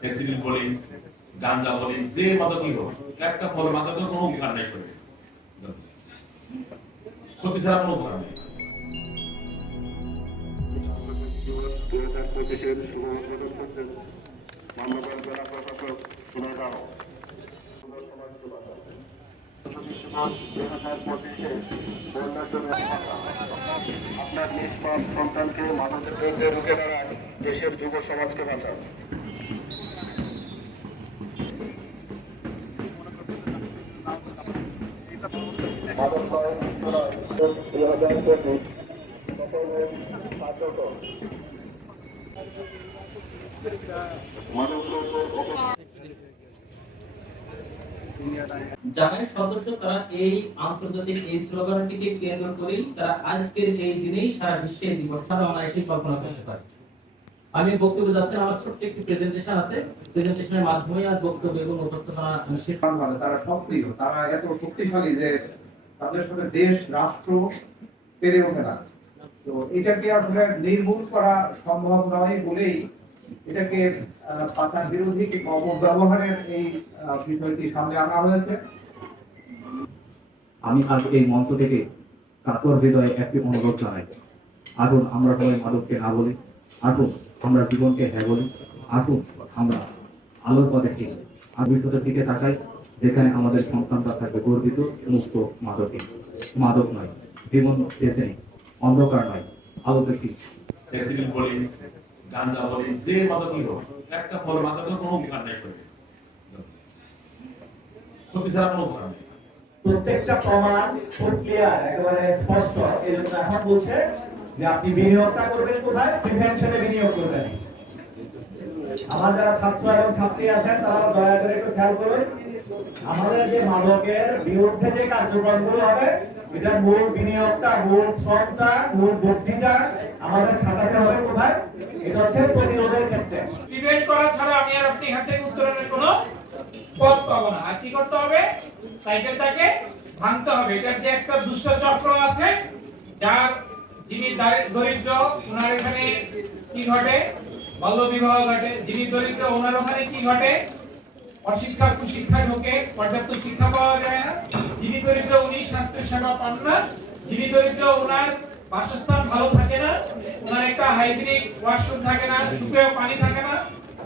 Phensedyl বলি, গাঞ্জা বলি, যে মাদকই হোক, একটা ফল মাদকের কোনো উপকার নেই শরীরে। ক্ষতি ছাড়া কোনো উপকার নেই। আপনার নিষ্পাপ সন্তানকে মাদকের বিরুদ্ধে রুখে দেশের যুব সমাজকে বাঁচান। জামাই সদস্য তারা এই আন্তর্জাতিক এই স্লোগানটিকে কেন্দ্র করেই তারা আজকের এই দিনেই সারা বিশ্বে এই দিবসটা অনায়াসেই কল্পনা করতে পারে। আমি বক্তব্য যাচ্ছি, আমার ছোট্ট একটি প্রেজেন্টেশন আছে। প্রেজেন্টেশনের মাধ্যমে আর বক্তব্য এবং উপস্থাপনা শেষ তারা সক্রিয়, তারা এত শক্তিশালী যে তাদের সাথে দেশ, রাষ্ট্র পেরে ওঠে না। তো এটাকে আসলে নির্মূল করা সম্ভব নয় বলেই এটাকে পাচার বিরোধী অপব্যবহারের এই বিষয়টি সামনে আনা হয়েছে। আমি আজ এই মঞ্চ থেকে কাতর হৃদয়ে একটি অনুরোধ জানাই। আসুন আমরা সবাই মাদককে না বলি, আসুন আমরা জীবনকে হ্যাঁ বলি, আসুন আমরা আলোর পথে ঠিক ভবিষ্যতের দিকে তাকাই যেখানে আমাদের সন্তানরা থাকবে গর্বিত মুক্ত মাদকে মাদক নয় জীবন বেছে নেই অন্ধকার নয় আলোতে ঠিক। ফেন্সিডিল বলি গাঞ্জা বলি যে মাদকই হোক একটা ফল মাদকের কোনো উপকার নেই ক্ষতি ছাড়া কোনো উপকার নেই। প্রত্যেকটা প্রমাণ খুব ক্লিয়ার একেবারে স্পষ্ট। এই জন্য এখন বলছে যে আপনি বিনিয়োগটা করবেন কোথায়? প্রিভেনশনে বিনিয়োগ করবেন। আমার যারা ছাত্র এবং ছাত্রী আছেন, তারা দয়া করে একটু খেয়াল করুন। আমাদের যে মাদকের বিরুদ্ধে যে কার্যক্রমগুলো হবে, এটার মূল বিনিয়োগটা, মূল শ্রমটা, মূল বুদ্ধিটা আমাদের খাটাতে হবে কোথায়? এটা হচ্ছে প্রতিরোধের ক্ষেত্রে। ডিবেট করা ছাড়া আমি আর আপনি থেকে উত্তরণের কোনো পথ পাবো না। আর কি করতে হবে? সাইকেলটাকে ভাঙতে হবে। এটার যে একটা দুষ্ট চক্র আছে, যার যিনি দরিদ্র, ওনার এখানে কি ঘটে? বাল্য বিবাহ ঘটে যিনি দরিদ্র ওনার ওখানে কি ঘটে? ঢোকে, পর্যাপ্ত শিক্ষা পাওয়া যায় না। যিনি দরিদ্র উনি স্বাস্থ্য সেবা পান না। যিনি দরিদ্র ওনার বাসস্থান ভালো থাকে না। ওনার একটা হাইজিনিক ওয়াশরুম থাকে না, সুপেয় পানি থাকে না।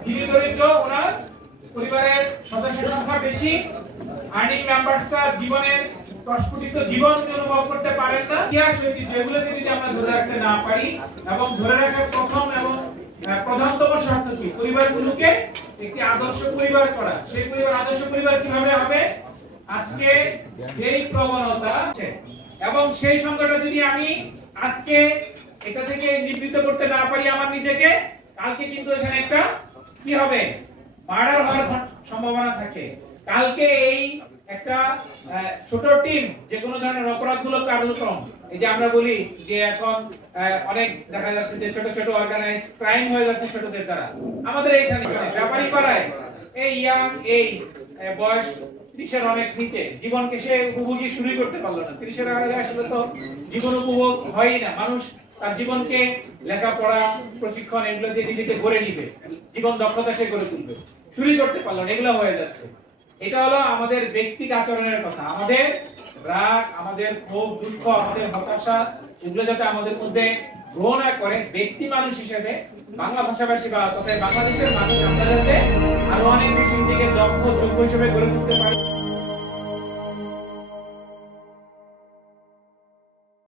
যিনি দরিদ্র ওনার পরিবারের সংখ্যা বেশি। আর্নিং জীবনের প্রস্ফুটিত জীবন অনুভব করতে পারেন না, ইতিহাস ঐতিহ্য, এগুলোকে যদি আমরা ধরে রাখতে না পারি এবং ধরে রাখার প্রথম এবং প্রধানতম শর্ত কি? পরিবারগুলোকে একটি আদর্শ পরিবার করা। সেই পরিবার, আদর্শ পরিবার কীভাবে হবে? আজকে এই প্রবণতা আছে। এবং সেই সংখ্যাটা যদি আমি আজকে এটা থেকে নিবৃত্ত করতে না পারি আমার নিজেকে, কালকে কিন্তু এখানে একটা কি হবে? মার্ডার হওয়ার সম্ভাবনা থাকে। কালকে এই একটা ছোট টিম যে কোনো ধরনের অপরাধগুলো কার্যক্রম। এই যে আমরা বলি যে এখন অনেক দেখা যাচ্ছে যে ছোট ছোট অর্গানাইজ ক্রাইম হয়ে যাচ্ছে ছোটদের দ্বারা। আমাদের এইখানে ব্যাপারী পাড়ায় এই ইয়াং এই বয়স ত্রিশের অনেক নিচে, জীবনকে সে উপভোগী শুরু করতে পারল না। ত্রিশের আগে আসলে তো জীবন উপভোগ হয়ই না। মানুষ তার জীবনকে লেখাপড়া, প্রশিক্ষণ, এগুলো দিয়ে নিজেকে গড়ে নিবে। জীবন দক্ষতা সে গড়ে তুলবে। শুরু করতে পারল না, এগুলো হয়ে যাচ্ছে। এটা হলো আমাদের ব্যক্তিক আচরণের কথা। আমাদের রাগ, আমাদের ক্ষোভ, দুঃখ, আমাদের হতাশা, এগুলো যাতে আমাদের মধ্যে গ্রহ না করে, ব্যক্তি মানুষ হিসেবে, বাংলা ভাষাভাষী বা তথা বাংলাদেশের মানুষ আমরা যাতে আরও অনেক বেশি নিজেকে দক্ষ, যোগ্য হিসেবে গড়ে তুলতে পারি।